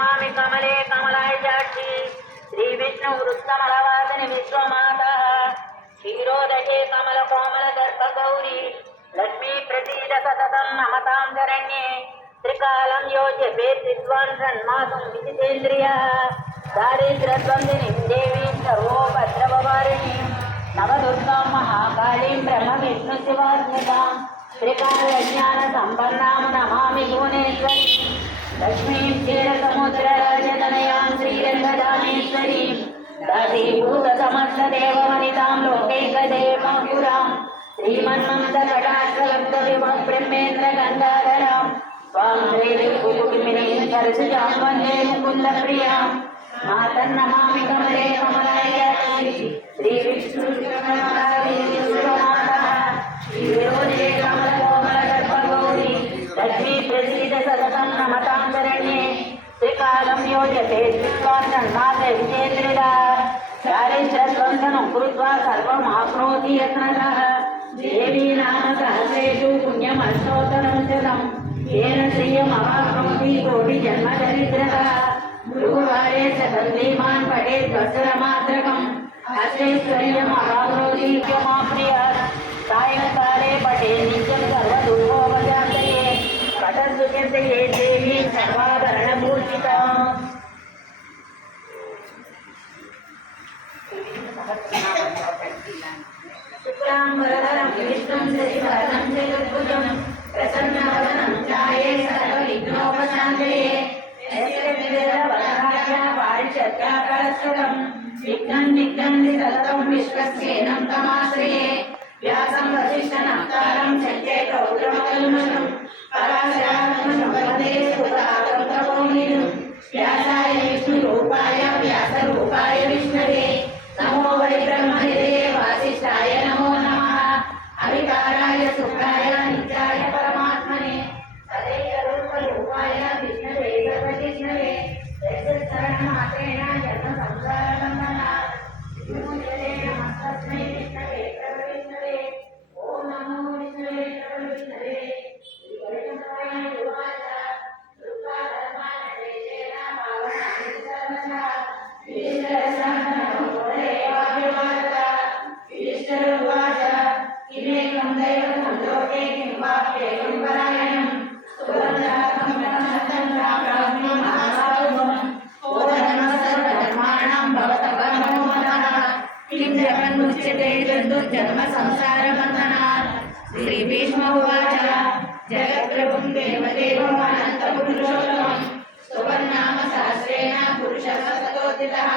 नमामि कमले कमलायजाक्षी श्रीविष्णुवृत्तमलवासिनि विश्वमाता क्षीरोदये कमलकोमलदर्पगौरी लक्ष्मी प्रसीद सततं नमतां शरण्ये त्रिकालं योज्येत् विद्वान् सन्मातुं विजितेन्द्रियः दारिद्र्यद्वन्द्विनीं देवीं सर्वोपद्रववारिणीं नवदुर्गां महाकालीं ब्रह्मविष्णुशिवात्मिकां त्रिकालज्ञानसम्पन्नां नमामि भुवनेश्वरीं लक्ष्मीं क्षीरसमुद्रराजतनयां श्रीरङ्गदामेश्वरीं दासीभूतसमस्तदेववनितां लोकैकदेवपुरां श्रीमन्मन्दकटाक्षलब्धविभं ब्रह्मेन्द्रगन्गाधरां स्वां श्रीविकुकुमिनीं सरसिजां वन्दे मुकुन्दप्रियां मातर्नमामि कमले कमलायजाक्षी श्रीविष्णुकमलादेवीश्वरमाता श्रीविरोधे कमलकोमलदर्पगौरी लक्ष्मी प्रसीद सततं नमतां शरण्ये त्रिकालं योजयेत् विद्वान् सन्माते विजेन्द्रियः चारित्रद्वन्द्वनं कृत्वा सर्वमाप्नोति यत्नतः देवी नाम सहस्रेषु पुण्यमष्टोत्तरं शतं येन श्रियमवाप्नोति कोटिजन्मदरिद्रतः गुरुवारे शतद्वीमान् पठेत् वत्सरमात्रकम् अष्टैश्वर्यमवाप्नोति क्षमाप्नुयात् सायंकाले पठेत् नित्यं सर्वदुर्गोपशान्तये पठद्विचिन्तये देवी सर्वाभरणभूषिता शुक्लांबरधरं विष्णुं शशिवर्णं चतुर्भुजं प्रसन्नवदनं ध्याये सर्वविघ्नोपशान्तये यस्य विघ्नवदनाख्या पारिषद्या परस्परं विघ्नं निघ्नन्ति सततं विश्वस्येनं तमाश्रये व्यासं वसिष्ठनप्तारं शक्ये रौद्रमकल्मषं पराशरात्मनं वन्दे सुतातं तपोनिधिं व्यासाय विष्णुरूपाय व्यासरूपाय विष्णवे नमो वै ब्रह्मनिधये वासिष्ठाय नमो नमः अविकाराय शुक्राय नित्याय परमात्मने सदैवरूपरूपाय विष्णवे सर्वजिष्णवे यशरणमात्रेण जन्मसंसारबन्धनात् विमुच्यते नमस्तस्मै विष्णवे सर्वविष्णवे ॐ नमो विष्णवे सर्वविष्णवे श्रीगणेशाय उवाच दुःखाधर्मानशेषेण पावनानि सर्वशः युधिष्ठिरोवाच किमेकं दैवतं लोके किं वाप्येकं परायणं सुवर्णार्थं ब्रह्मणं सर्वधर्माणां भवतः मनोमतः किं जगन्मुच्यते जन्तुर्जन्म संसारबन्धनात् श्रीभीष्म उवाच जगत्प्रभुं देवदेवम् अनन्तपुरुषोत्तमं स्तुवन्नाम सहस्रेण पुरुषः सतोदितः